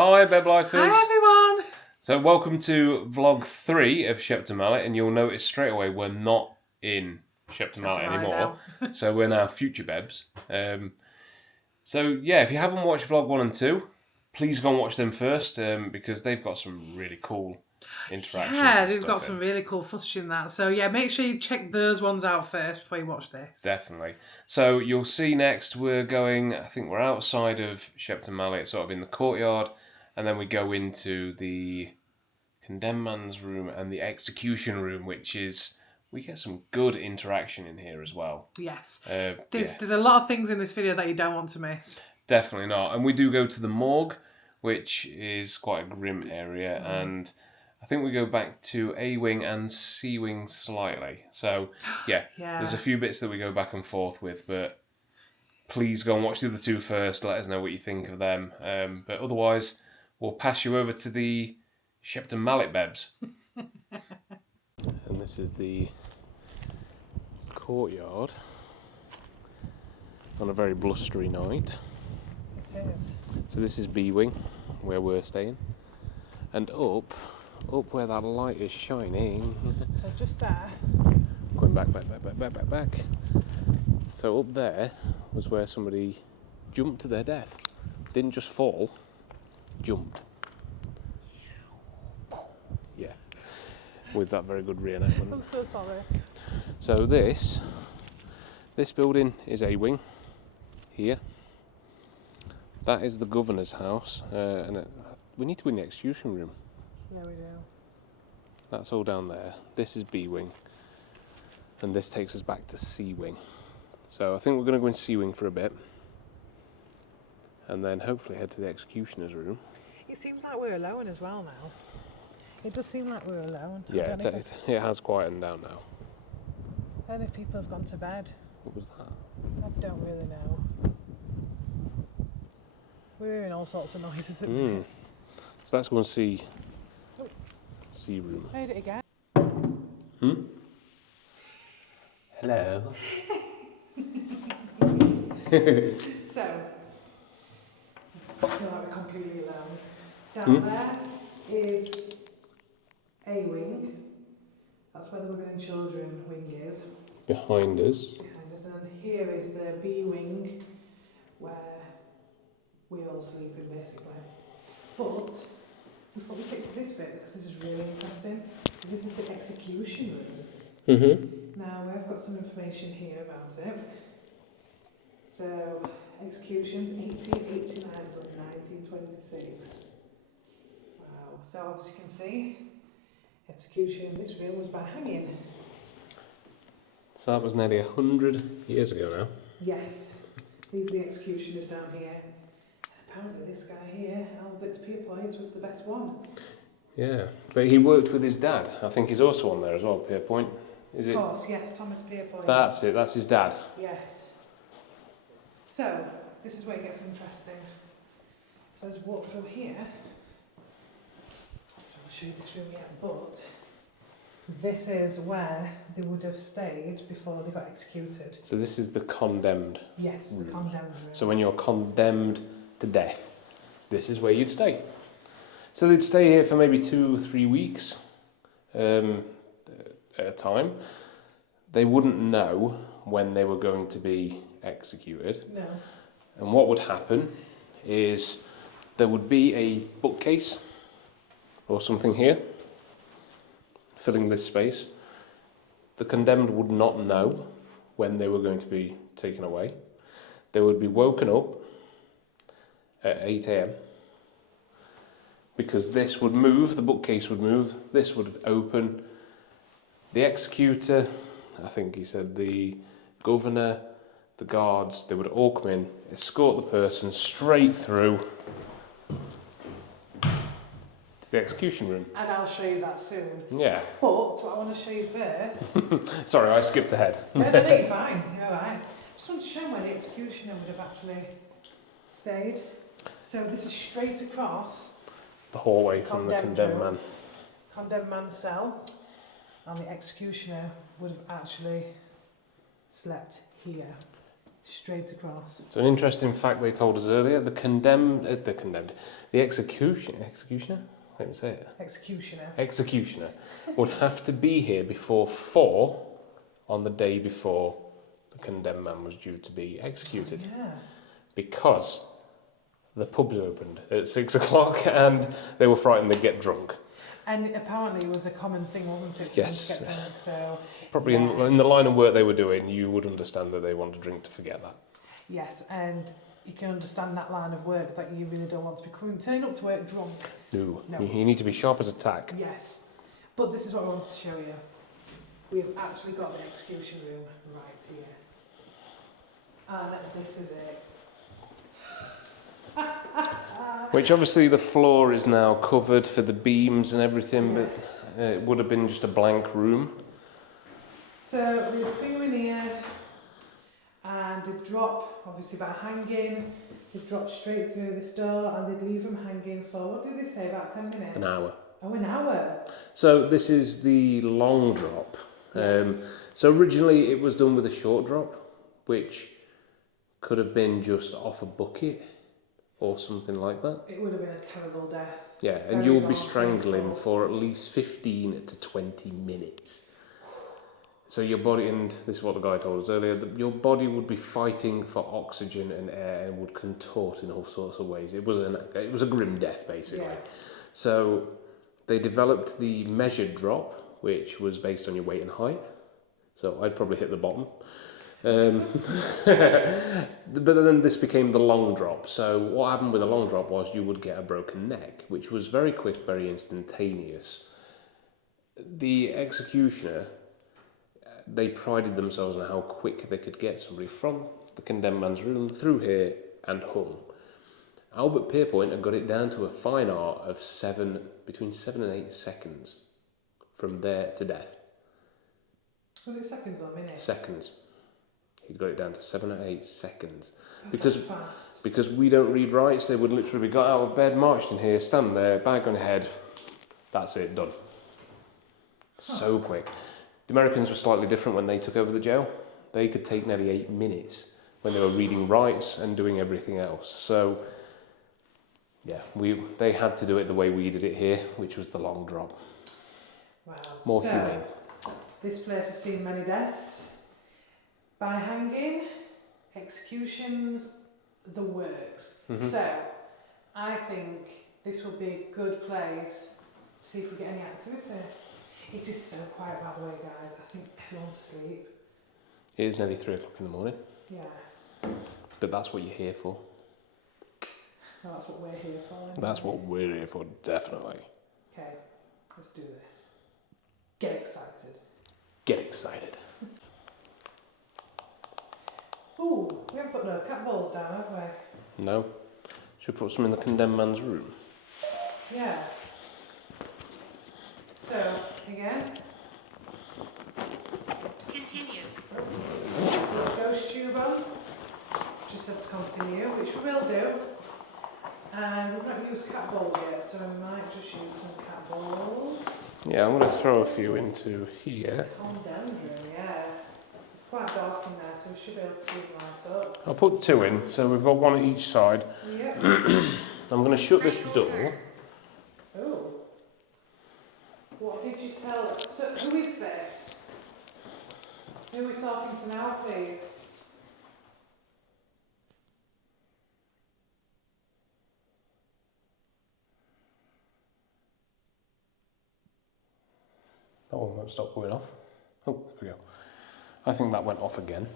Hi, Beblifers. Hi, everyone. So, welcome to vlog 3 of Shepton Mallet, and you'll notice straight away we're not in Shepton Mallet anymore. So, we're now future Bebs. So, yeah, if you haven't watched vlog 1 and 2, please go and watch them first because they've got some really cool interactions. Yeah, they've got some really cool footage in that. So, yeah, make sure you check those ones out first before you watch this. Definitely. So, you'll see next we're going, I think we're outside of Shepton Mallet, sort of in the courtyard, and then we go into the condemned man's room and the execution room, which is, we get some good interaction in here as well. Yes. There's a lot of things in this video that you don't want to miss. Definitely not. And we do go to the morgue, which is quite a grim area, and I think we go back to A wing and C wing slightly. So yeah, there's a few bits that we go back and forth with, but please go and watch the other two first. Let us know what you think of them. But otherwise, we'll pass you over to the Shepton Mallet Bebs. And this is the courtyard on a very blustery night. It is. So this is B wing, where we're staying, and up where that light is shining. So just there. Going back. So up there was where somebody jumped to their death. Didn't just fall, jumped. Yeah, with that very good reenactment. I'm so sorry. So this building is A wing. Here. That is the governor's house, and we need to win the execution room. Yeah, we do. That's all down there. This is B wing, and this takes us back to C wing. So I think we're going to go in C wing for a bit, and then hopefully head to the executioner's room. It seems like we're alone as well now. It does seem like we're alone. Yeah, it has quietened down now. I don't know if people have gone to bed. What was that? I don't really know. We're hearing all sorts of noises at the minute. So let's go and see C room. I heard it again. Hello. So, I feel like we're completely alone. Down there is A wing. That's where the women and children wing is. Behind us. And here is the B wing, where we all sleep in basically. But before we get to this bit, because this is really interesting, this is the execution room. Now I've got some information here about it. So executions 1889 to 1926. Wow. So as you can see, execution, this room was by hanging. So that was nearly 100 years ago now. Yes. These are the executioners down here. Apparently this guy here, Albert Pierpoint, was the best one. Yeah, but he worked with his dad. I think he's also on there as well, Pierpoint. Is it? Of course, yes, Thomas Pierpoint. That's it, that's his dad. Yes. So, this is where it gets interesting. So let's walk through here. I'll show you this room yet, but this is where they would have stayed before they got executed. So this is the condemned Yes, room. the condemned room. So when you're condemned to death, this is where you'd stay. So they'd stay here for maybe 2 or 3 weeks at a time. They wouldn't know when they were going to be executed. No. And what would happen is there would be a bookcase or something here filling this space. The condemned would not know when they were going to be taken away. They would be woken up at 8 a.m. because this would move, the bookcase would move, this would open. The executor, I think he said the governor, the guards, they would all come in, escort the person straight through to the execution room. And I'll show you that soon. Yeah. But what I want to show you first... Sorry, I skipped ahead. No, you're fine. You're all right. Just want to show where the executioner would have actually stayed. So this is straight across The hallway from the condemned man. Condemned man's cell. And the executioner would have actually slept here. straight across. So an interesting fact they told us earlier: the executioner. I can't say it. Executioner would have to be here before 4 on the day before the condemned man was due to be executed. Yeah. Because the pubs opened at 6 o'clock and they were frightened they'd get drunk. And apparently it was a common thing, wasn't it, for Yes. them to get drunk? So Probably in the line of work they were doing, you would understand that they want to drink to forget that. Yes, and you can understand that line of work, that you really don't want to be turning up to work drunk. No. You need to be sharp as a tack. Yes. But this is what I wanted to show you. We've actually got the execution room right here. And this is it. Which obviously the floor is now covered for the beams and everything, Yes. but it would have been just a blank room. So there's people in here, and they'd drop, obviously by hanging, they'd drop straight through this door, and they'd leave them hanging for, what did they say, about 10 minutes? An hour. Oh, an hour? So this is the long drop. Yes. So originally it was done with a short drop, which could have been just off a bucket or something like that. It would have been a terrible death. Yeah, and Very you'll long, be strangling painful. for at least 15 to 20 minutes. So your body, and this is what the guy told us earlier, that your body would be fighting for oxygen and air and would contort in all sorts of ways. It was a grim death, basically. Yeah. So they developed the measured drop, which was based on your weight and height. So I'd probably hit the bottom. But then this became the long drop. So what happened with the long drop was you would get a broken neck, which was very quick, very instantaneous. The executioner, they prided themselves on how quick they could get somebody from the condemned man's room through here and hung. Albert Pierpoint had got it down to a fine art of between 7 and 8 seconds from there to death. Was it seconds or minutes? Seconds. He'd got it down to 7 or 8 seconds. God, Because that's fast. because we don't read rights, they would literally be got out of bed, marched in here, stand there, bag on head. That's it, done. So quick. The Americans were slightly different when they took over the jail. They could take nearly 8 minutes when they were reading rights and doing everything else. So, yeah, they had to do it the way we did it here, which was the long drop. Wow. More humane. This place has seen many deaths. By hanging, executions, the works. Mm-hmm. So, I think this will be a good place to see if we get any activity. It is so quiet, by the way, guys. I think everyone's asleep. It is nearly 3 o'clock in the morning, Yeah. but that's what you're here for. Well, that's what we're here for. Anyway. That's what we're here for, definitely. Okay, let's do this. Get excited. Get excited. Ooh, we haven't put no cat balls down, have we? No? Should we put some in the condemned man's room? Yeah. So, again. Continue. Ghost tube on. Just said to continue, which we will do. And we've not used cat balls yet, so we might just use some cat balls. Yeah, I'm going to throw a few into here. Condemned room, yeah. It's quite dark in there, so we should be able to see the light up. I'll put 2 in, so we've got 1 at each side. Yep. I'm going to shut this door. Oh. What did you tell? So, who is this? Who are we talking to now, please? That one won't stop going off. Oh, there we go. I think that went off again.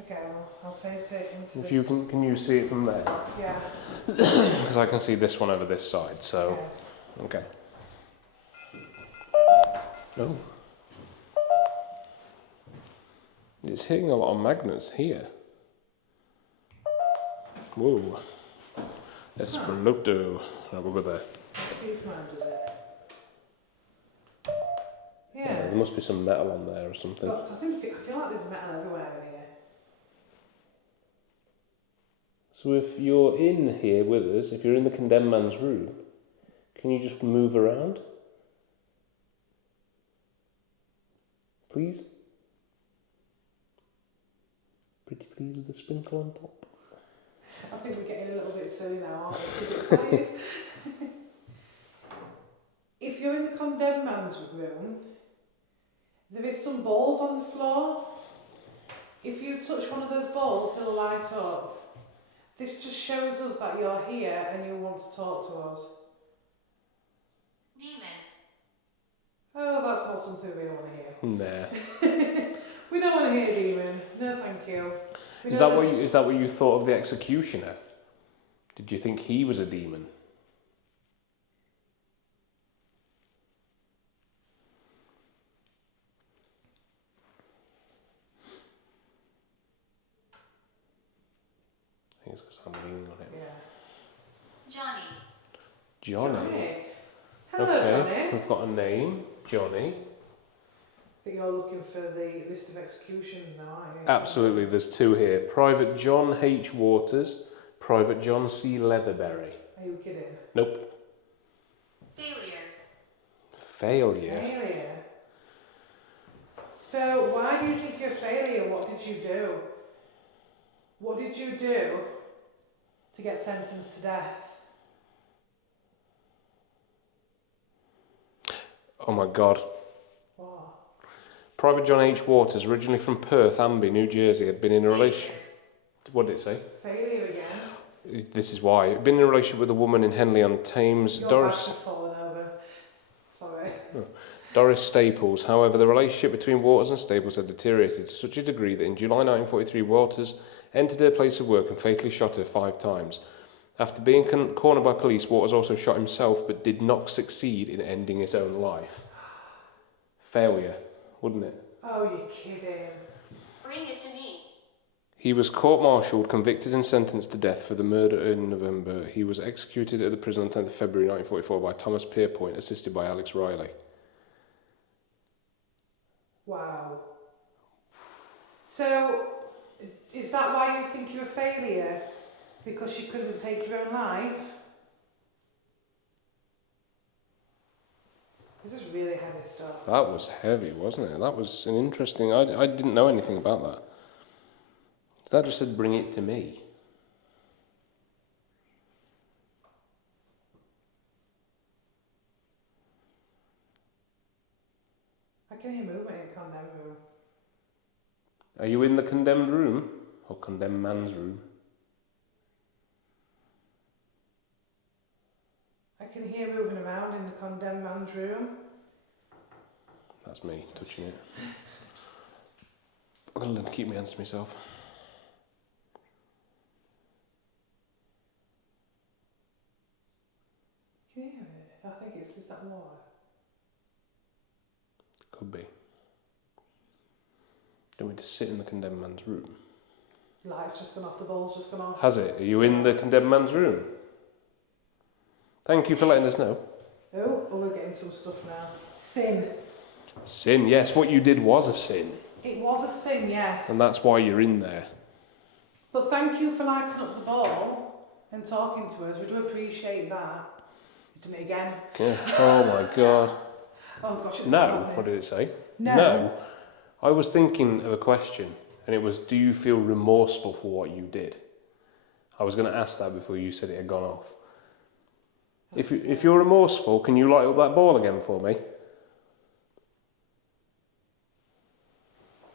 Okay, I'll face it into If this. you can you see it from there? Yeah. Because I can see this one over this side, so... Okay. Oh. It's hitting a lot of magnets here. Whoa. Espelotto. Right, we'll go there. Let's see if mine does it. Yeah, Yeah. there must be some metal on there or something. But I feel like there's metal everywhere in here. So if you're in here with us, if you're in the condemned man's room, can you just move around? Please? please, with the sprinkle on top. I think we're getting a little bit silly now, aren't we? A bit tired. If you're in the condemned man's room, there is some balls on the floor. If you touch one of those balls, they'll light up. This just shows us that you're here and you want to talk to us. Demon. Oh, that's not something we want to hear. Nah. We don't want to hear demon. No, thank you. Is that what you thought of the executioner? Did you think he was a demon? I think it's because I'm leaning on it. Yeah. Johnny. Hello, Okay, Johnny. we've got a name, Johnny. I think you're looking for the list of executions now, aren't you? Absolutely, there's two here. Private John H. Waters, Private John C. Leatherberry. Are you kidding? Nope. Failure. Failure? So, why do you think you're a failure? What did you do? What did you do to get sentenced to death? Oh my God. What? Private John H. Waters, originally from Perth, Amby, New Jersey, had been in a relationship. What did it say? Failure again? This is why. He'd been in a relationship with a woman in Henley-on-Thames, Your back has fallen over. Sorry. Doris Staples. However, the relationship between Waters and Staples had deteriorated to such a degree that in July 1943, Waters entered her place of work and fatally shot her 5 times. After being cornered by police, Waters also shot himself but did not succeed in ending his own life. Failure, wouldn't it? Oh, you're kidding. Bring it to me. He was court-martialed, convicted and sentenced to death for the murder in November. He was executed at the prison on 10th of February 1944 by Thomas Pierpoint, assisted by Alex Riley. Wow. So, is that why you think you're a failure? Because you couldn't take your own life? This is really heavy stuff. That was heavy, wasn't it? That was an interesting... I didn't know anything about that. That just said, bring it to me. I can hear movement in the condemned room. Are you in the condemned room? Or condemned man's room? I can hear moving around in the condemned man's room. That's me touching it. I've got to learn to keep my hands to myself. Can you hear it? I think it's that water. Could be. Do you want me to sit in the condemned man's room? Light's just gone off, the ball's just gone off. Has it? Are you in the condemned man's room? Thank you for letting us know. Oh, we're getting some stuff now. Sin. Sin, yes. What you did was a sin. It was a sin, yes. And that's why you're in there. But thank you for lighting up the ball and talking to us. We do appreciate that. Isn't it again? Yeah. Oh my God. Oh gosh, it's No. happening. What did it say? No. I was thinking of a question, and it was, do you feel remorseful for what you did? I was going to ask that before you said it had gone off. If you're remorseful, can you light up that ball again for me?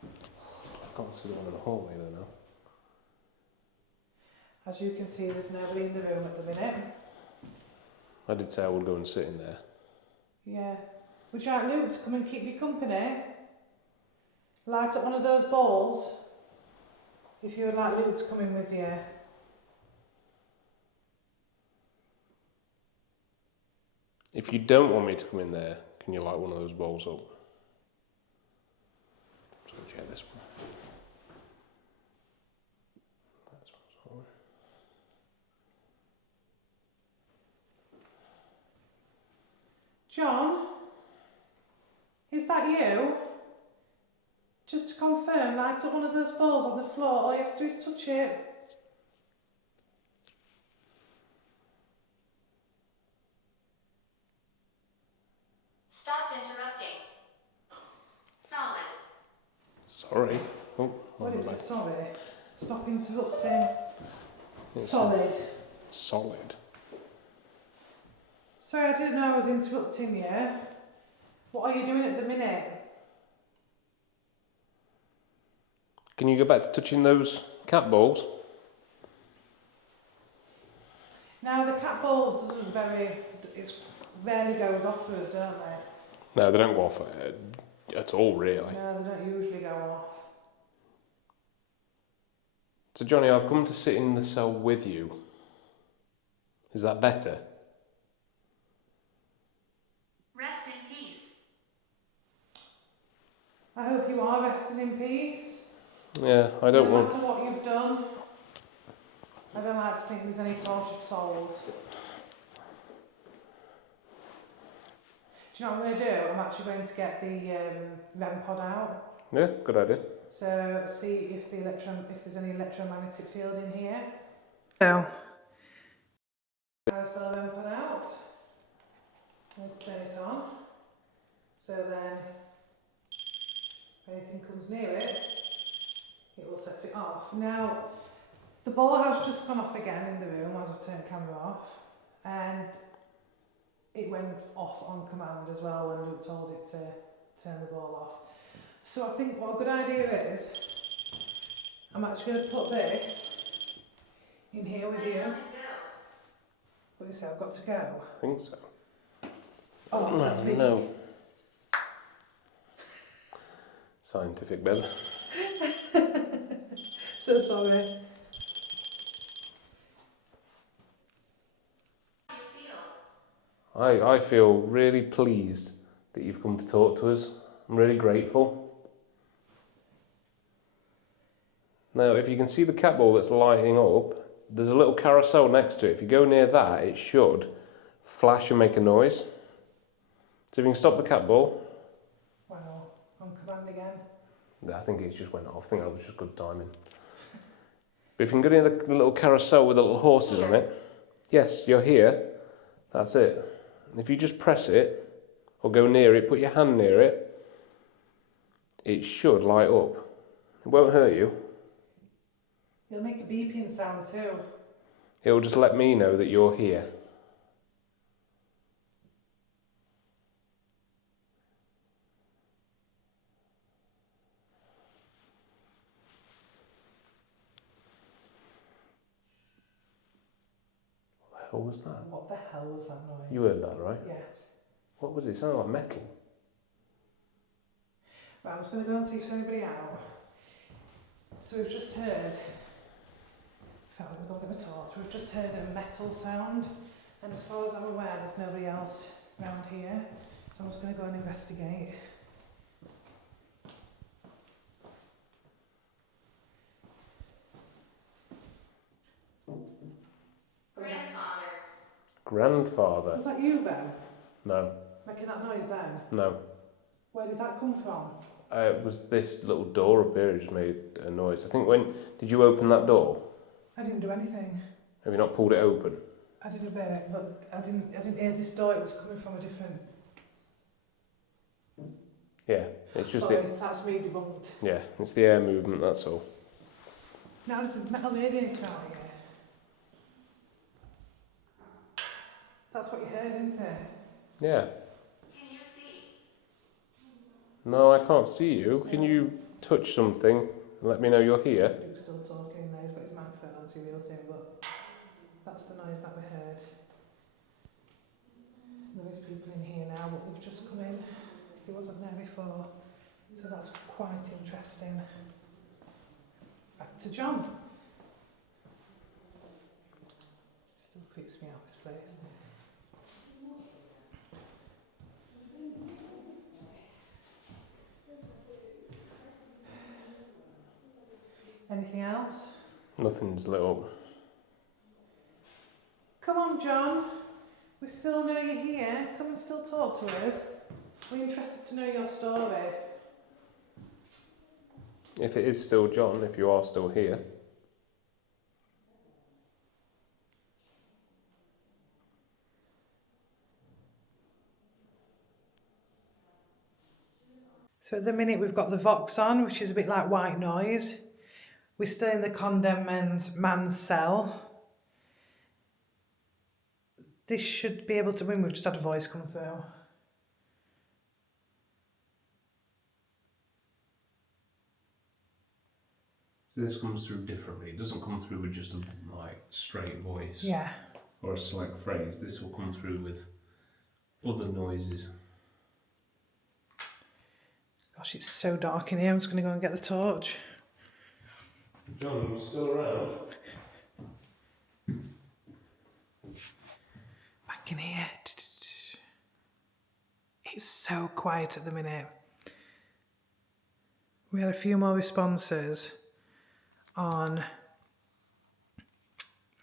I can't see the one in the hallway though now. As you can see, there's nobody in the room at the minute. I did say I would go and sit in there. Yeah. Would you like Luke to come and keep you company? Light up one of those balls? If you would like Luke to come in with you. If you don't want me to come in there, can you light one of those bowls up? So I'll check this one. That's one. John? Is that you? Just to confirm, light up one of those balls on the floor. All you have to do is touch it. Stop interrupting. Solid. Sorry. Oh, What is it? Sorry. Stop interrupting. It's Solid. solid. Sorry, I didn't know I was interrupting you. What are you doing at the minute? Can you go back to touching those cat balls? Now the cat balls it rarely goes off for us, don't they? No, they don't go off at all, really. No, they don't usually go off. So Johnny, I've come to sit in the cell with you. Is that better? Rest in peace. I hope you are resting in peace. Yeah, I don't No want... matter what you've done. I don't like to think there's any tortured souls. Do you know what I'm going to do? I'm actually going to get the REM pod out. Yeah, good idea. So see if there's any electromagnetic field in here. So I'll sell REM pod out. Let's turn it on. So then if anything comes near it, it will set it off. Now the ball has just gone off again in the room as I've turned the camera off, and it went off on command as well when Luke told it to turn the ball off. So I think what a good idea is, I'm actually going to put this in here with you. What do you say, I've got to go? I think so. Oh, that's me. No. Scientific bed. So sorry. I feel really pleased that you've come to talk to us. I'm really grateful. Now, if you can see the cat ball that's lighting up, there's a little carousel next to it. If you go near that, it should flash and make a noise. So if you can stop the cat ball. Wow, on command again. I think it just went off. I think that was just good timing. But if you can go near the little carousel with the little horses on it. Yes, you're here. That's it. If you just press it, or go near it, put your hand near it, it should light up. It won't hurt you. It'll make a beeping sound too. It'll just let me know that you're here. What the hell was that? What the hell was that noise? You heard that, right? Yes. What was it? It sounded like metal. Right, I'm just going to go and see if there's anybody out. So we've just heard, in fact, we've got a bit of a torch, we've just heard a metal sound, and as far as I'm aware, there's nobody else around here, so I'm just going to go and investigate. Grandfather? Was that you, Ben? No. Making that noise then? No. Where did that come from? It was this little door up here. It just made a noise. I think did you open that door? I didn't do anything. Have you not pulled it open? I did a bit, but I didn't hear this door. It was coming from a different. Yeah, it's just Sorry, that's me debunked. yeah, it's the air movement. That's all. Now there's a metal radiator out here. That's what you heard, isn't it? Yeah. Can you see? No, I can't see you. Can you touch something and let me know you're here? Luke's still talking there. He's got his microphone on, so he will do, but that's the noise that we heard. There is people in here now, but they've just come in. They wasn't there before, so that's quite interesting. Back to John. Still creeps me out, this place. Anything else? Nothing's lit up. Come on, John. We still know you're here. Come and still talk to us. We're interested to know your story. If it is still John, if you are still here. So at the minute we've got the Vox on, which is a bit like white noise. We're still in the condemned man's cell. This should be able to win. We've just had a voice come through. So this comes through differently. It doesn't come through with just a straight voice. Yeah. Or a select phrase. This will come through with other noises. Gosh, it's so dark in here. I'm just going to go and get the torch. John, you're still around? Back in here. It's so quiet at the minute. We had a few more responses on...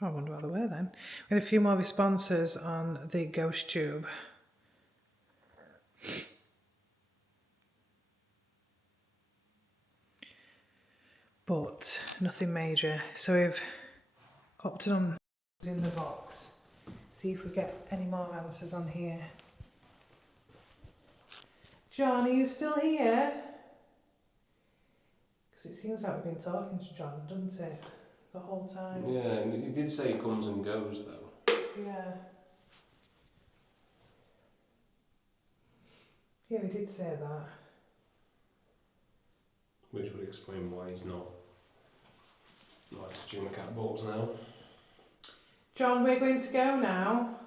Oh, I wonder what they were then. We had a few more responses on the ghost tube. But nothing major. So we've opted on in the box. See if we get any more answers on here. John, are you still here? Because it seems like we've been talking to John, doesn't it? The whole time. Yeah, and he did say he comes and goes though. Yeah. Yeah, he did say that. Which would explain why he's not touching the cat balls now. John, we're going to go now.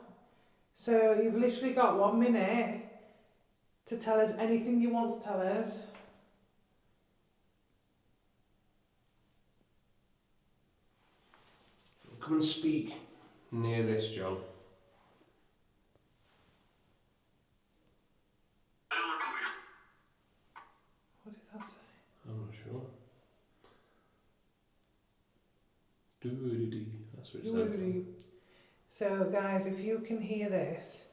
So you've literally got 1 minute to tell us anything you want to tell us. Come and speak near this, John. What did that say? I'm not sure. Doo-doo-dee. That's what it said. So guys, if you can hear this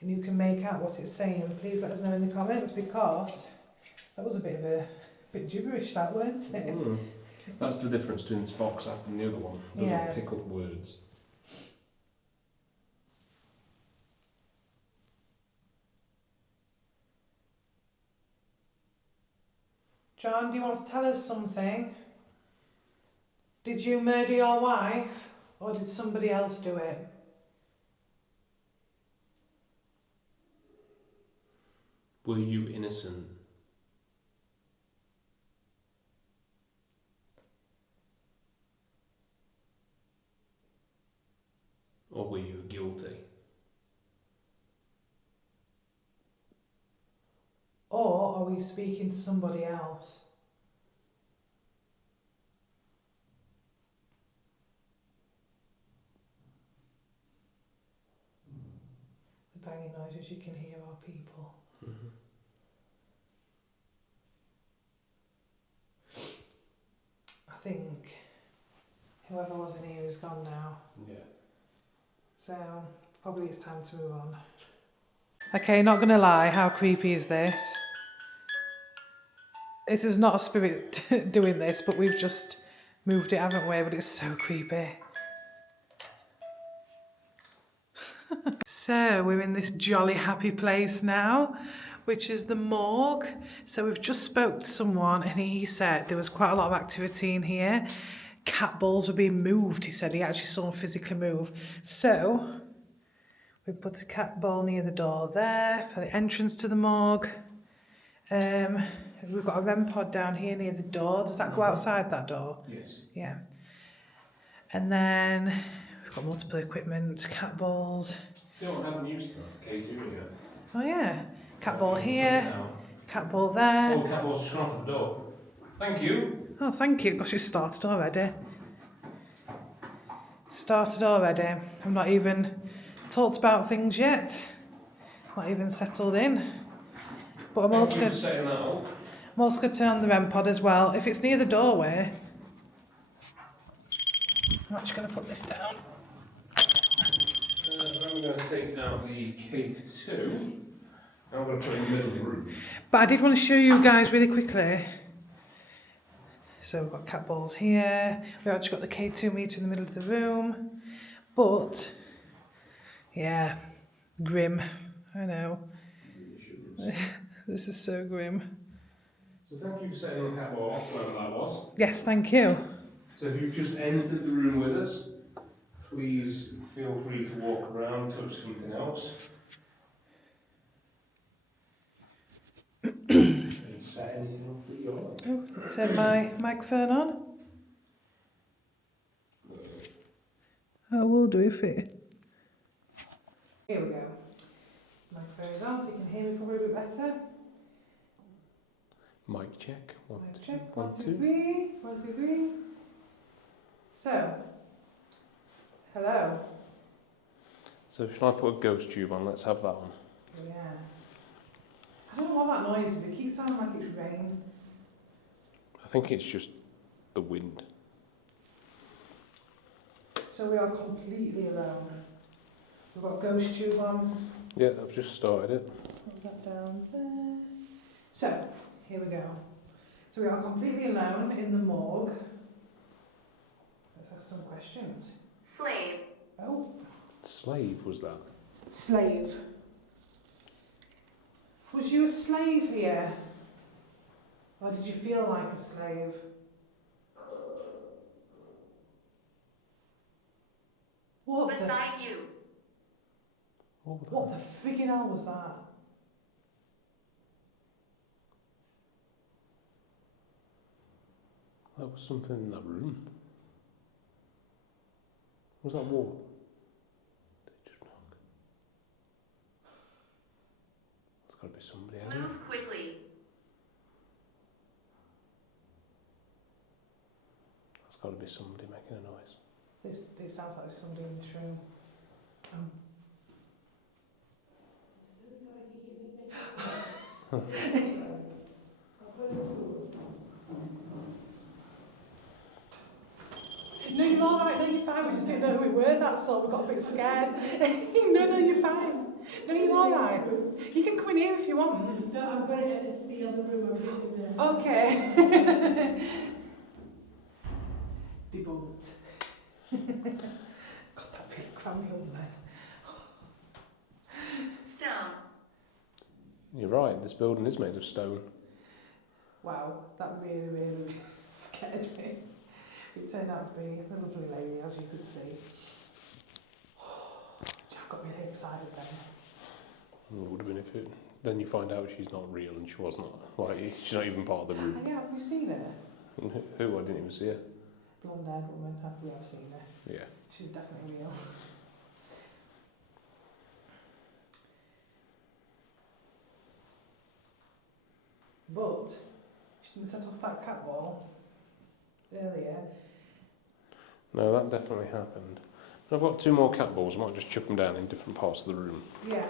and you can make out what it's saying, please let us know in the comments, because that was a bit gibberish, that, weren't it? Mm. That's the difference between this Fox app and the other one. It doesn't pick up words. John, do you want to tell us something? Did you murder your wife, or did somebody else do it? Were you innocent? Or were you guilty? Or are we speaking to somebody else? The banging noises, you can hear our people. Mm-hmm. I think whoever was in here is gone now. Yeah. So probably it's time to move on. Okay, not gonna lie, how creepy is this? This is not a spirit doing this, but we've just moved it, haven't we? But it's so creepy. So we're in this jolly happy place now, which is the morgue. So we've just spoke to someone and he said there was quite a lot of activity in here. Cat balls were being moved, he said. He actually saw them physically move. So we put a cat ball near the door there for the entrance to the morgue. We've got a REM pod down here near the door. Does that go outside that door? Yes. Yeah. And then we've got multiple equipment, cat balls. You know, I haven't used that K2 yet. Oh yeah. Cat ball here, cat ball there. Oh, cat ball's just gone off the door. Thank you. Oh, thank you. Gosh, it's started already. Started already. I've not even talked about things yet. Not even settled in. But I'm also going to turn on the REM pod as well. If it's near the doorway, I'm actually going to put this down. I'm going to take out the K2. I'm going to put it in the middle of the room. But I did want to show you guys really quickly. So we've got cat balls here. We've actually got the K2 meter in the middle of the room. But, yeah, grim. I know. This is so grim. So thank you for setting the cat ball off, whoever that was. Yes, thank you. So if you've just entered the room with us, please feel free to walk around, touch something else. And set anything off that you like. Oh, turn my microphone on. I will do if it. Here we go. Microphone's on, so you can hear me probably a bit better. Mic check. One, Mic two, check. one, 1, 2, two. 3. 1, 2, 3. So, hello. So shall I put a ghost tube on? Let's have that on. Yeah. I don't know what that noise is. It keeps sounding like it's rain. I think it's just the wind. So we are completely alone. We've got ghost tube on. Yeah, I've just started it. Put that down there. So, here we go. So we are completely alone in the morgue. Let's ask some questions. Slave. Oh, Slave was that? slave. Was you a slave here? Or did you feel like a slave? What the, Beside you. What was what that? the friggin' hell was that? That was something in that room. Was that wall? Did it just knock? There's got to be somebody out there. Move quickly. There's got to be somebody making a noise. It sounds like there's somebody in this room. No, you're all right. No, you're fine. We just didn't know who it were. That's all. We got a bit scared. No, you're fine. No, you're all right. You can come in here if you want. No, I'm going to get into the other room. I'm getting there. Okay. Debunked. God, that feeling crampy up there. Stone. You're right, this building is made of stone. Wow, that really, really scared me. It turned out to be a lovely lady, as you could see. Jack got really excited then. It would have been if it. Then you find out she's not real and she was not. Like, she's not even part of the room. Yeah, have you seen her? Who? I didn't even see her. Blonde-haired woman, we have seen her. Yeah. She's definitely real. But she didn't set off that cat ball earlier. No, that definitely happened. I've got 2 more cat balls. I might just chuck them down in different parts of the room. Yeah.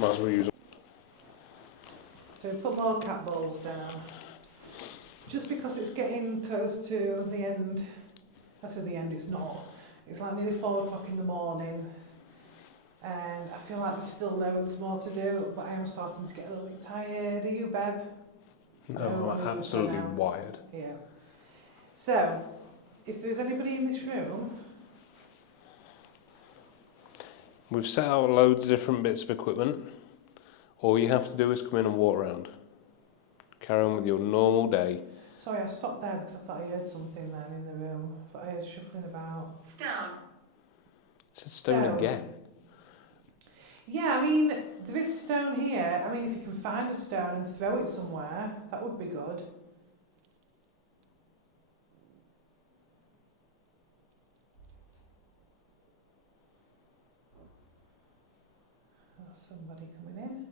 Might as well use. So we put more cat balls down. Just because it's getting close to the end. I said the end, it's not. It's like nearly 4 o'clock in the morning. And I feel like there's still loads more to do, but I am starting to get a little bit tired. Are you, Beb? No, I'm absolutely wired. Yeah. So, if there's anybody in this room, We've set out loads of different bits of equipment. All you have to do is come in and walk around. Carry on with your normal day. sorry, I stopped there because I thought I heard something then in the room. I thought I heard shuffling about. Stone. It's a stone Stone. again. Yeah, I mean, there is stone here. I mean, if you can find a stone and throw it somewhere, that would be good. That's somebody coming in.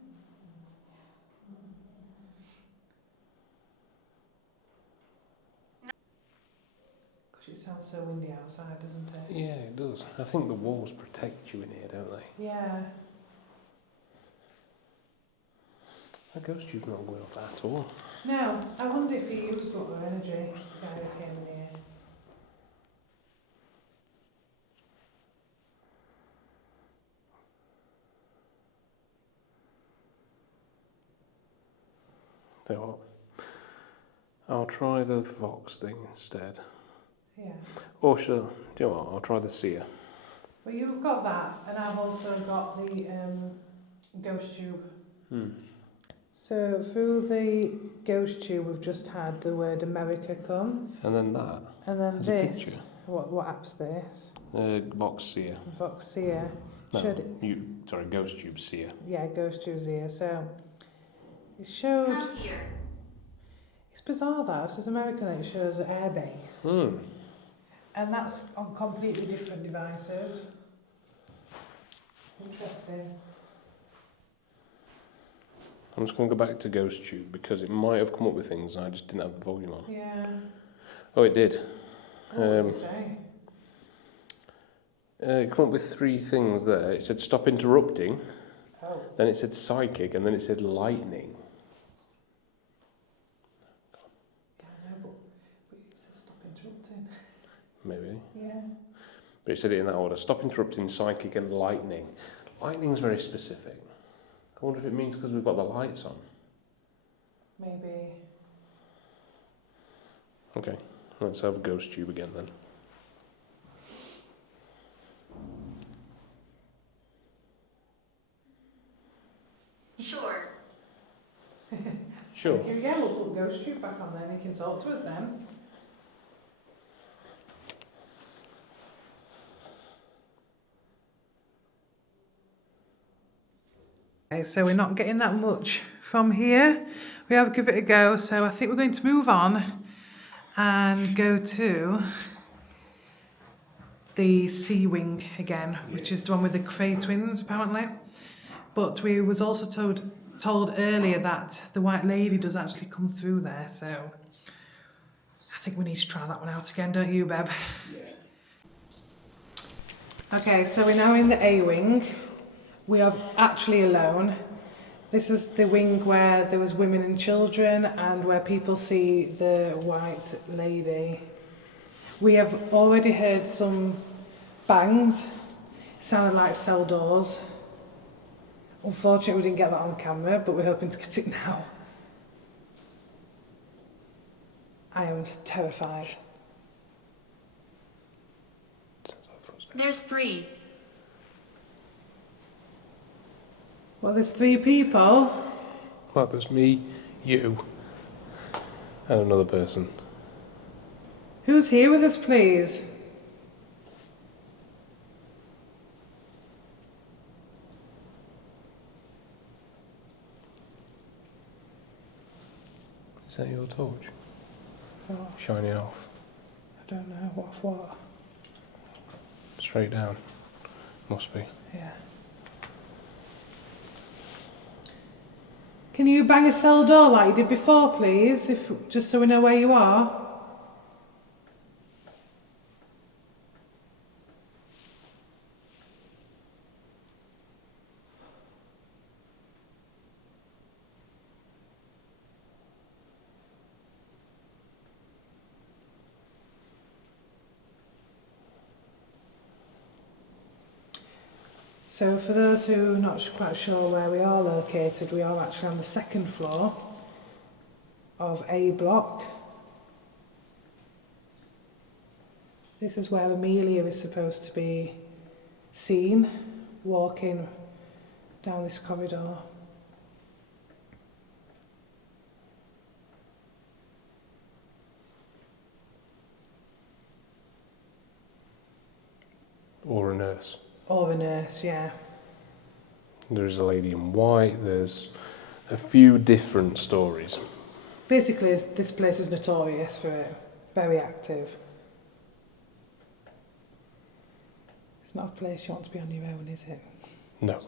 Gosh, it sounds so windy outside, doesn't it? Yeah, it does. I think the walls protect you in here, don't they? Yeah. That ghost tube's not going off at all. Now, I wonder if he used a lot of energy, the guy who came in here. Tell you what, I'll try the Vox thing instead. Yeah. Or should I, do you know what, I'll try the Seer. Well, you've got that, and I've also got the ghost tube. So through the ghost tube we've just had the word America come. And then that. And then There's this. a picture. What app's this? Voxia. Voxia. No, Showed sorry, Ghost Tube Seer. Yeah, ghost tube's here. So it showed. Come here. It's bizarre that it says America, then it shows an airbase. And that's on completely different devices. Interesting. I'm just going to go back to Ghost Tube because it might have come up with things and I just didn't have the volume on. Yeah. Oh, it did. What did it say? It came up with 3 things there. It said stop interrupting, Oh. then it said psychic, and then it said lightning. Yeah, I know, but it says stop interrupting. Maybe. Yeah. But it said it in that order. Stop interrupting, psychic, and lightning. Lightning's very specific. I wonder if it means because we've got the lights on. Maybe. Okay, let's have Ghost Tube again then. Sure. Sure. Thank you. Yeah, we'll put ghost tube back on there and you can talk to us then. Okay, so we're not getting that much from here. We have to give it a go, so I think we're going to move on and go to the C wing again, which is the one with the Cray twins apparently. But we was also told earlier that the White Lady does actually come through there, so I think we need to try that one out again, don't you, Beb? Yeah. Okay, so we're now in the A wing. We are actually alone. This is the wing where there was women and children and where people see the White Lady. We have already heard some bangs. Sounded like cell doors. Unfortunately, we didn't get that on camera, but we're hoping to get it now. I am terrified. There's 3. Well, there's 3 people. Well, there's me, you, and another person. Who's here with us, please? Is that your torch? Oh, Shining off. I don't know. What? Straight down. Must be. Yeah. Can you bang a cell door like you did before, please? Just so we know where you are. So for those who are not quite sure where we are located, we are actually on the 2nd floor of A block. This is where Amelia is supposed to be seen walking down this corridor. Or a nurse. Or a nurse, yeah. There's a lady in white, there's a few different stories. Basically, this place is notorious for it. Very active. It's not a place you want to be on your own, is it? No.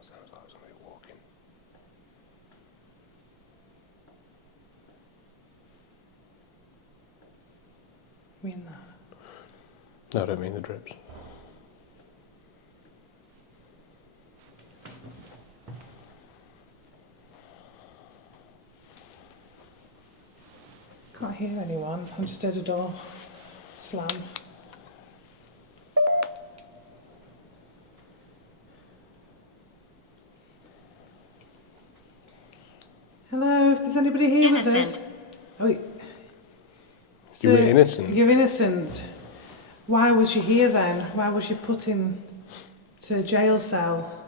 Sounds like somebody walking. You mean that? No, I don't mean the drips. Can't hear anyone. I just heard a door slam. Hello, if there's anybody here with us. Innocent. Oh, wait. You were innocent? You're innocent. Why was you here then? Why was you put in to a jail cell.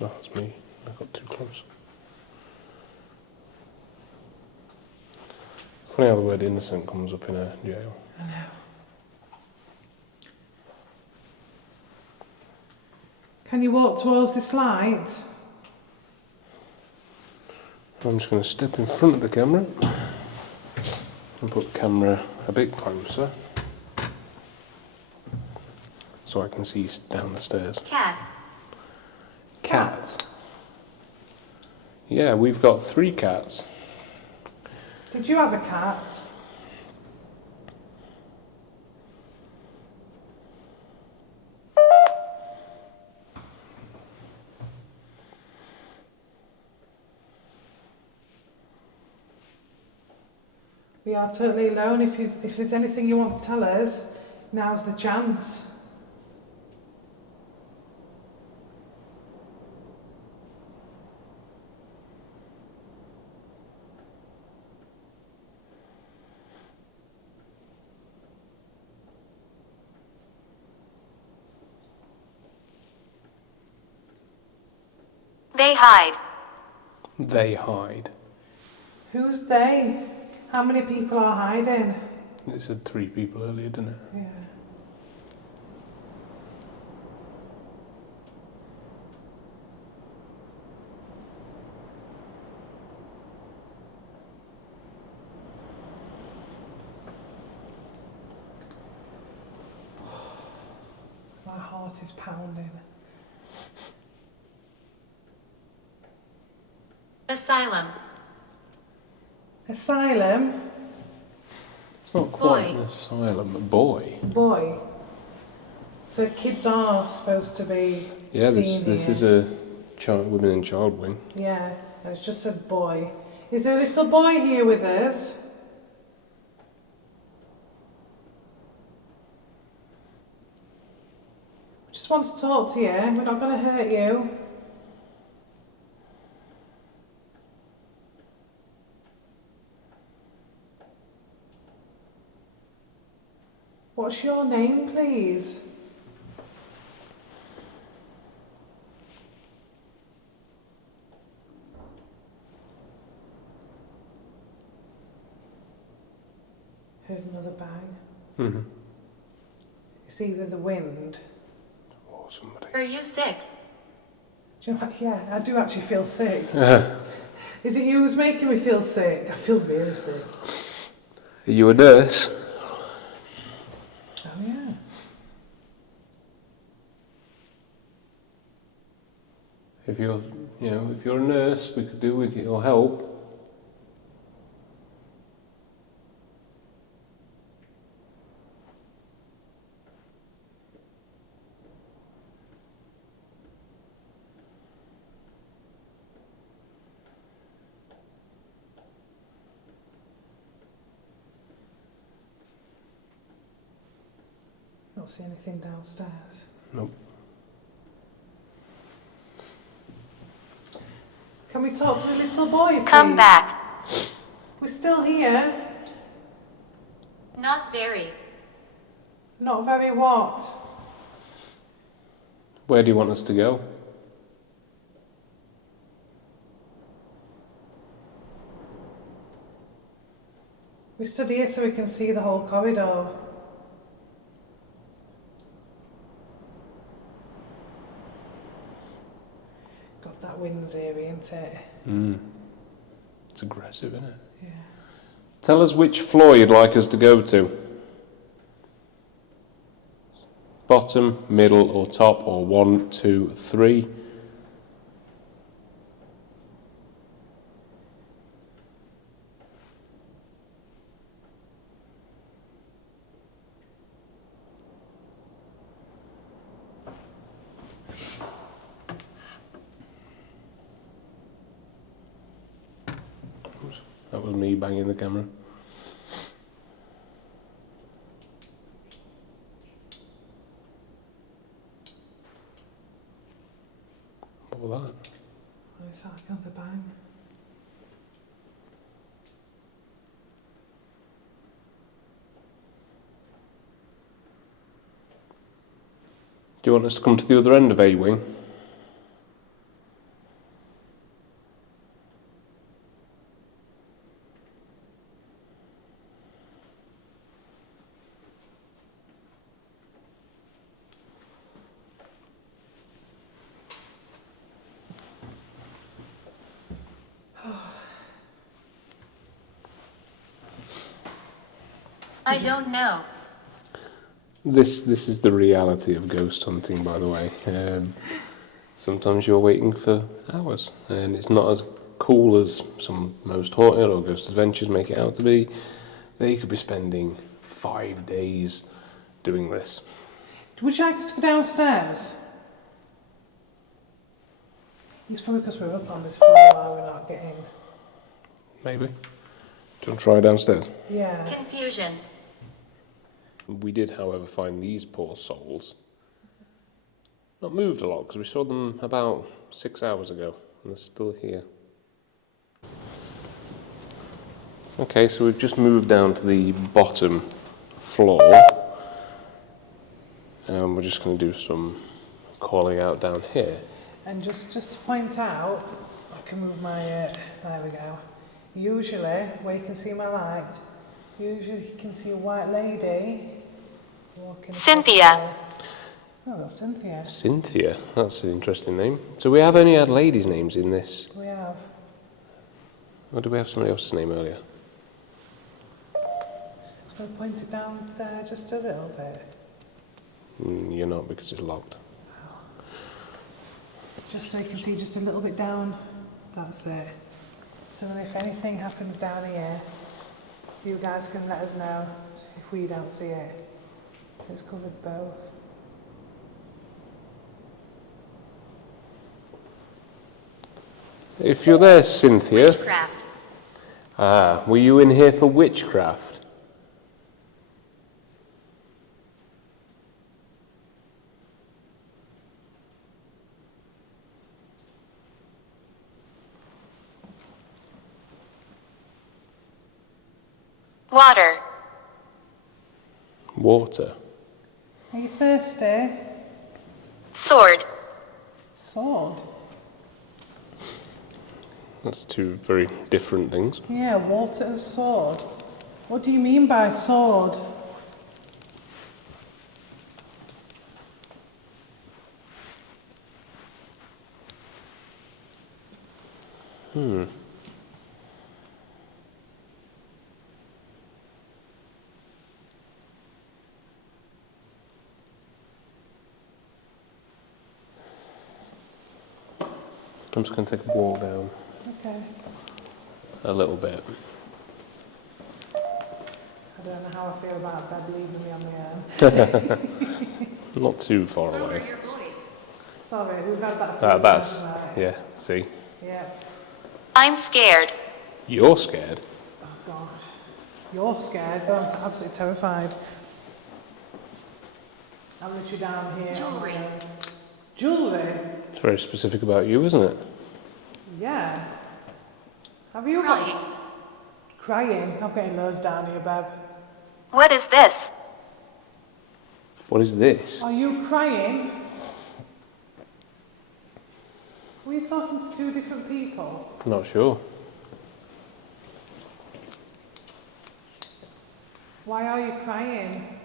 No, it's me. I got too close. Funny how the word innocent comes up in a jail. I know. Can you walk towards this light? I'm just going to step in front of the camera and put the camera a bit closer so I can see down the stairs. Cat. Cat. Yeah, we've got 3 cats. Did you have a cat? We are totally alone. If there's anything you want to tell us, now's the chance. They hide. They hide. Who's they? How many people are hiding? It said 3 people earlier, didn't it? Yeah. My heart is pounding. Asylum. Asylum? It's not quite Boy. an asylum, but boy. Boy. So kids are supposed to be Yeah, seen this here. is a women and child wing. Yeah, it's just a boy. Is there a little boy here with us? Just want to talk to you. We're not going to hurt you. What's your name, please? Heard another bang. Mm-hmm. It's either the wind. Or somebody. Are you sick? Do you know what? Yeah, I do actually feel sick. Is it you who's making me feel sick? I feel really sick. Are you a nurse? Oh yeah. If you're a nurse, we could do with your help. Not see anything downstairs. Nope. Can we talk to the little boy, please? Come back. We're still here. Not very. Not very what? Where do you want us to go? We stood here so we can see the whole corridor. God, that wind's eerie, isn't it? It's aggressive, isn't it? Yeah. Tell us which floor you'd like us to go to. Bottom, middle, or top, or 1, 2, 3. Oops, that was me banging the camera. What was that? Oh, it's like another bang. Do you want us to come to the other end of A wing? I don't know. This is the reality of ghost hunting, by the way. Sometimes you're waiting for hours, and it's not as cool as some Most Haunted or Ghost Adventures make it out to be. They could be spending 5 days doing this. Would you like us to go downstairs? It's probably because we're up on this floor while we're not getting... Maybe. Do you want to try downstairs? Yeah. Confusion. We did, however, find these poor souls. Not moved a lot, because we saw them about 6 hours ago, and they're still here. Okay, so we've just moved down to the bottom floor. And we're just going to do some calling out down here. And just to point out, I can move my... there we go. Usually, where you can see my light, usually you can see a white lady walking... Cynthia. Oh, that's Cynthia. Cynthia, that's an interesting name. So we have only had ladies' names in this. We have. Or did we have somebody else's name earlier? Just going to point it down there just a little bit. You're not, because it's locked. Just so you can see just a little bit down. That's it. So then if anything happens down here, you guys can let us know if we don't see it. It's covered both. If you're there, Cynthia... Witchcraft. Were you in here for witchcraft? Water. Water. Are you thirsty? Sword. Sword? That's two very different things. Yeah, water and sword. What do you mean by sword? I'm just going to take a walk down Okay. a little bit. I don't know how I feel about Dad leaving me on my own. Not too far Lower away. your voice. Sorry, we've had that few That's, times tonight. yeah, see. Yeah. I'm scared. You're scared. Oh gosh. You're scared, but I'm absolutely terrified. I'm literally down here. Jewelry. Jewelry? It's very specific about you, isn't it? Yeah. Have you Crying. got... Crying? I'm getting loads down here, Bev. What is this? What is this? Are you crying? Were you talking to two different people? Not sure. Why are you crying?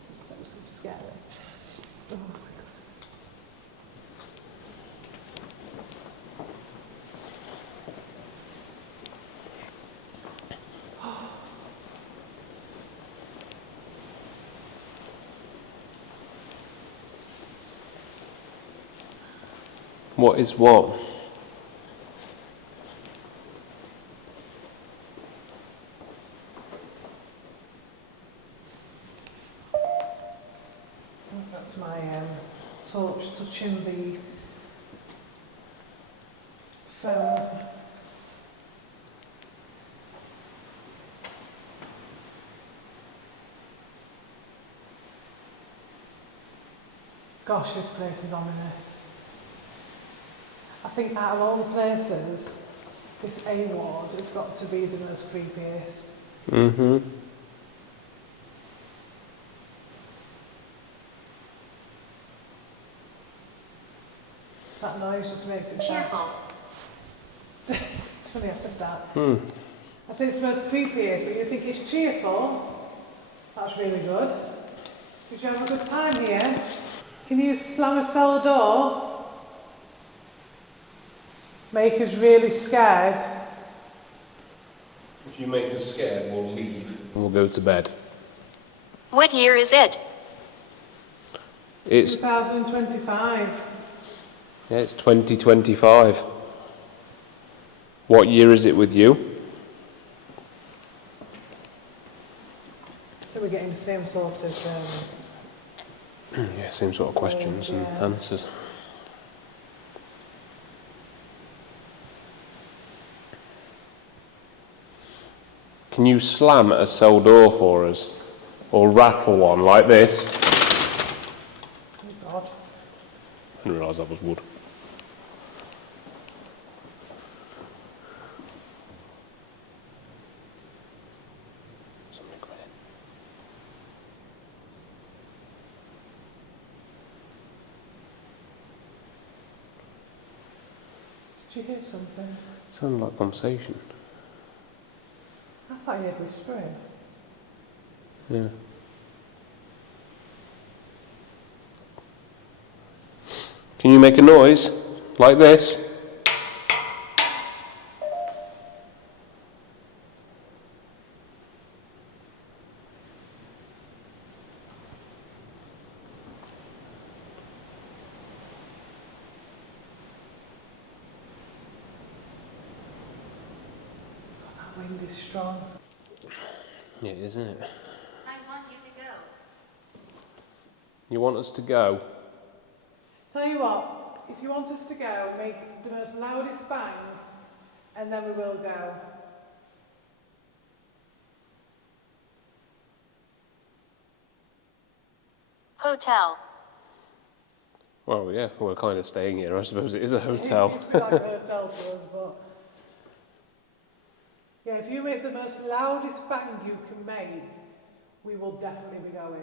This is so scary. Oh my God. What is what? That's my torch touching the phone. Gosh, this place is ominous. I think out of all the places this A ward has got to be the most creepiest. Mm-hmm. That noise just makes it sound... Cheerful. It's funny I said that. Hmm. I said it's the most creepiest, but you think it's cheerful. That's really good. Did you have a good time here? Can you slam a cell door? Make us really scared. If you make us scared, we'll leave. And we'll go to bed. What year is it? It's 2025. Yeah, it's 2025. What year is it with you? I think we're getting the same sort of... Yeah, same sort of questions and yeah. answers. Can you slam a cell door for us? Or rattle one like this? Oh God. I didn't realise that was wood. Somebody coming in. Did you hear something? Sounded like conversation. I thought you heard whispering. Yeah. Can you make a noise like this? That wind is strong. Yeah, isn't it? I want you to go. You want us to go? Tell you what, if you want us to go, make the most loudest bang, and then we will go. Hotel. Well, yeah, we're kind of staying here. I suppose it is a hotel. It's a bit like a hotel to us, but... Yeah, if you make the most loudest bang you can make, we will definitely be going.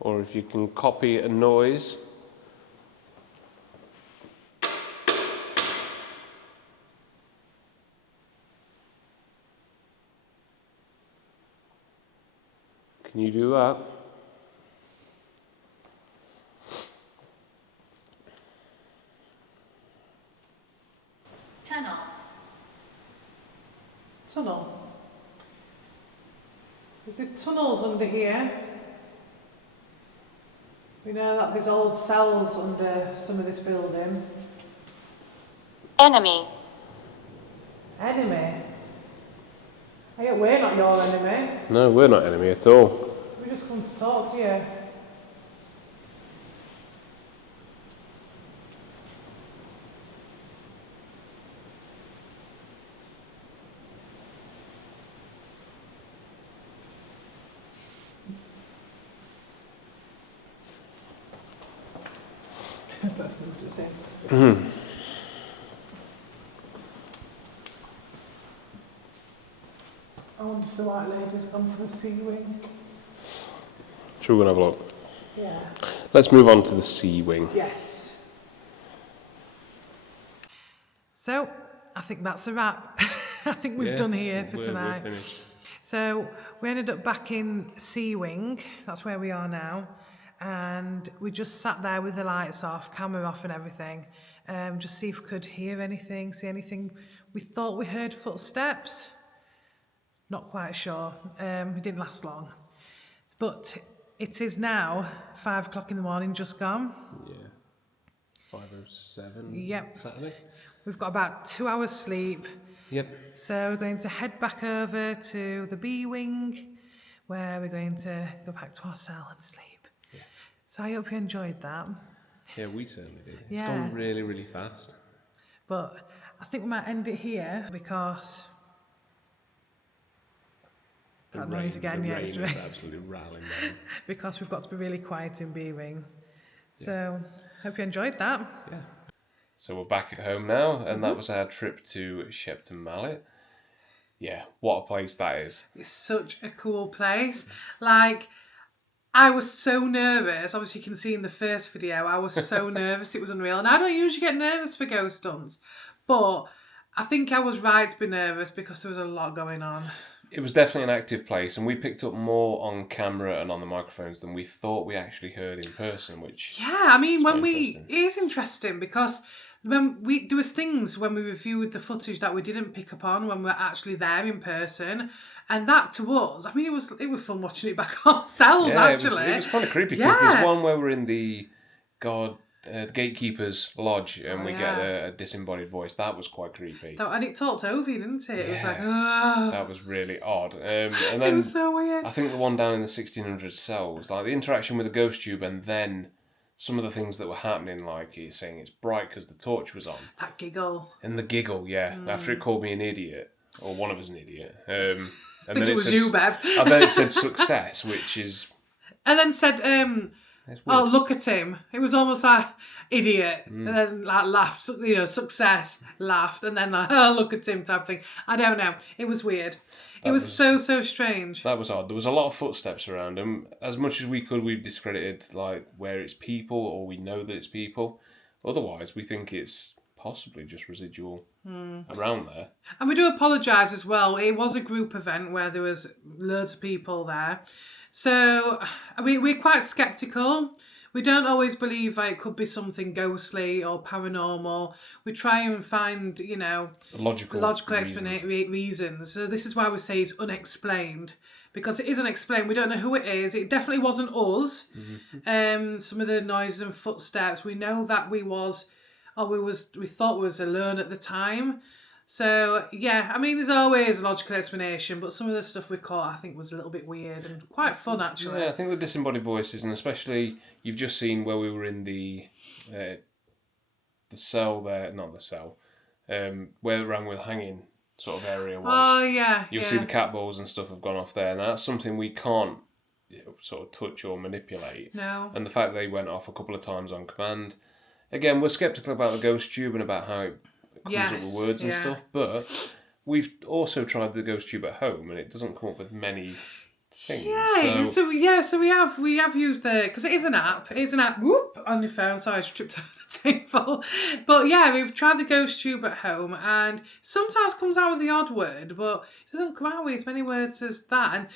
Or if you can copy a noise. Can you do that? Tunnel. Tunnel. Is there tunnels under here? We know that there's old cells under some of this building. Enemy. Enemy? Hey, we're not your enemy. No, we're not enemy at all. We just come to talk to you. Both moved the same time. I wonder if the white lady's gone to the C wing. Should we go and have a look? Yeah. Let's move on to the C wing. Yes. So, I think that's a wrap. I think we've done here for tonight. We're finished. So, we ended up back in C wing. That's where we are now. And we just sat there with the lights off, camera off and everything. Just see if we could hear anything, see anything. We thought we heard footsteps. Not quite sure. It didn't last long. But it is now 5 o'clock in the morning, just gone. Yeah. 5:07. Yep. Saturday. We've got about 2 hours sleep. Yep. So we're going to head back over to the B wing, where we're going to go back to our cell and sleep. Yeah. So I hope you enjoyed that. Yeah, we certainly did. It's Yeah. gone really, really fast. But I think we might end it here because that noise again. The Yeah, rain it's is rain. absolutely rattling down. Because we've got to be really quiet in B-Wing. So, hope you enjoyed that. Yeah. So we're back at home now, and that was our trip to Shepton Mallet. Yeah, what a place that is. It's such a cool place. Like, I was so nervous. Obviously, you can see in the first video, I was so nervous. It was unreal. And I don't usually get nervous for ghost hunts, but I think I was right to be nervous because there was a lot going on. It was definitely an active place, and we picked up more on camera and on the microphones than we thought we actually heard in person, which... Yeah, I mean, it is interesting because there was things when we reviewed the footage that we didn't pick up on when we were actually there in person, and that to us, I mean, it was fun watching it back ourselves. Yeah, actually, it was kind of creepy because there's one where we're in the the gatekeeper's lodge and we get a disembodied voice. That was quite creepy. And it talked over you, didn't it? It was like, that was really odd. And then it was so weird. I think the one down in the 1600 cells, like the interaction with the ghost tube, and then some of the things that were happening, like he's saying it's bright because the torch was on. That giggle. And the giggle, after it called me an idiot, or one of us an idiot. And I think it was you, Beb. And then it said success, which is... And then said, oh, look at him. It was almost like, idiot. And then like laughed, success, laughed. And then like, oh, look at him type thing. I don't know. It was weird. It was so strange. That was odd. There was a lot of footsteps around him. As much as we could, we've discredited like where it's people, or we know that it's people. Otherwise, we think it's possibly just residual around there. And we do apologise as well. It was a group event where there was loads of people there. So we're quite sceptical. We don't always believe it could be something ghostly or paranormal. We try and find, logical reasons. So this is why we say it's unexplained. Because it is unexplained. We don't know who it is. It definitely wasn't us. Some of the noises and footsteps. We know that we thought we was alone at the time. So, yeah, I mean, there's always a logical explanation, but some of the stuff we caught, I think, was a little bit weird and quite fun, actually. Yeah, I think the disembodied voices, and especially, you've just seen where we were in the cell there, not the cell, where the Rangwell hanging sort of area was. Oh, yeah. You'll see the cat balls and stuff have gone off there, and that's something we can't sort of touch or manipulate. No. And the fact that they went off a couple of times on command. Again, we're sceptical about the ghost tube and about how it comes up with words and stuff, but we've also tried the ghost tube at home and it doesn't come up with many things. Yeah, so we have used because it is an app. It is an app. Whoop, on your phone. Sorry, I tripped over the table. But yeah, we've tried the ghost tube at home, and sometimes comes out with the odd word, but it doesn't come out with as many words as that. And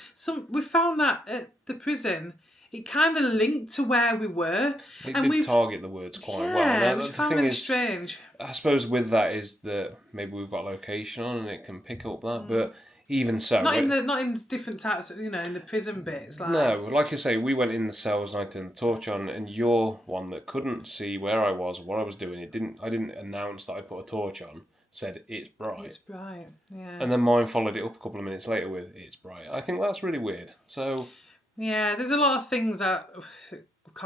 we found that at the prison, it kind of linked to where we were. It did target the words quite well. Yeah, which I found really strange. I suppose with that is that maybe we've got location on and it can pick up that, but even so... Not in the different types, in the prison bits. No, like I say, we went in the cells and I turned the torch on, and you're one that couldn't see where I was, what I was doing. I didn't announce that I put a torch on, said it's bright. It's bright, yeah. And then mine followed it up a couple of minutes later with it's bright. I think that's really weird. So... Yeah, there's a lot of things that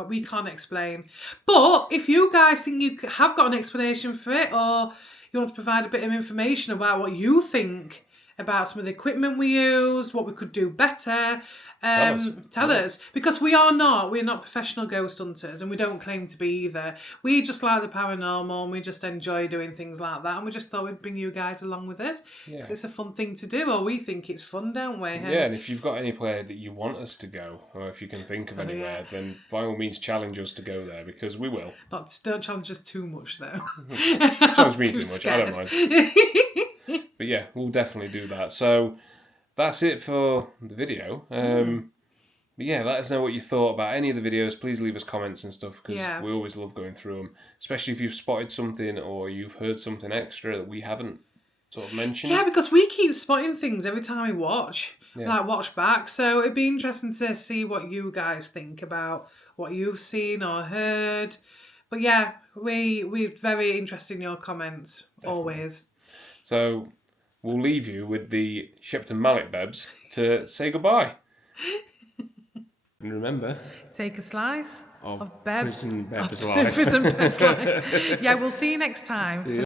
we can't explain. But if you guys think you have got an explanation for it, or you want to provide a bit of information about what you think about some of the equipment we used, what we could do better, tell us. Because we're not professional ghost hunters, and we don't claim to be either. We just like the paranormal, and we just enjoy doing things like that, and we just thought we'd bring you guys along with us, because it's a fun thing to do, or we think it's fun, don't we? Yeah, and if you've got anywhere that you want us to go, or if you can think of anywhere, then by all means challenge us to go there, because we will. Don't challenge us too much, though. Challenge me too much, I don't mind. But yeah, we'll definitely do that. So that's it for the video. But yeah, let us know what you thought about any of the videos. Please leave us comments and stuff, because we always love going through them, especially if you've spotted something or you've heard something extra that we haven't sort of mentioned. Yeah, because we keep spotting things every time we watch, watch back. So it'd be interesting to see what you guys think about what you've seen or heard. But yeah, we're very interested in your comments, always. So we'll leave you with the Shepton Mallet Bebs to say goodbye. And remember, take a slice of Bebs. Prison Bebs life. Prison Bebs life. Yeah, we'll see you next time.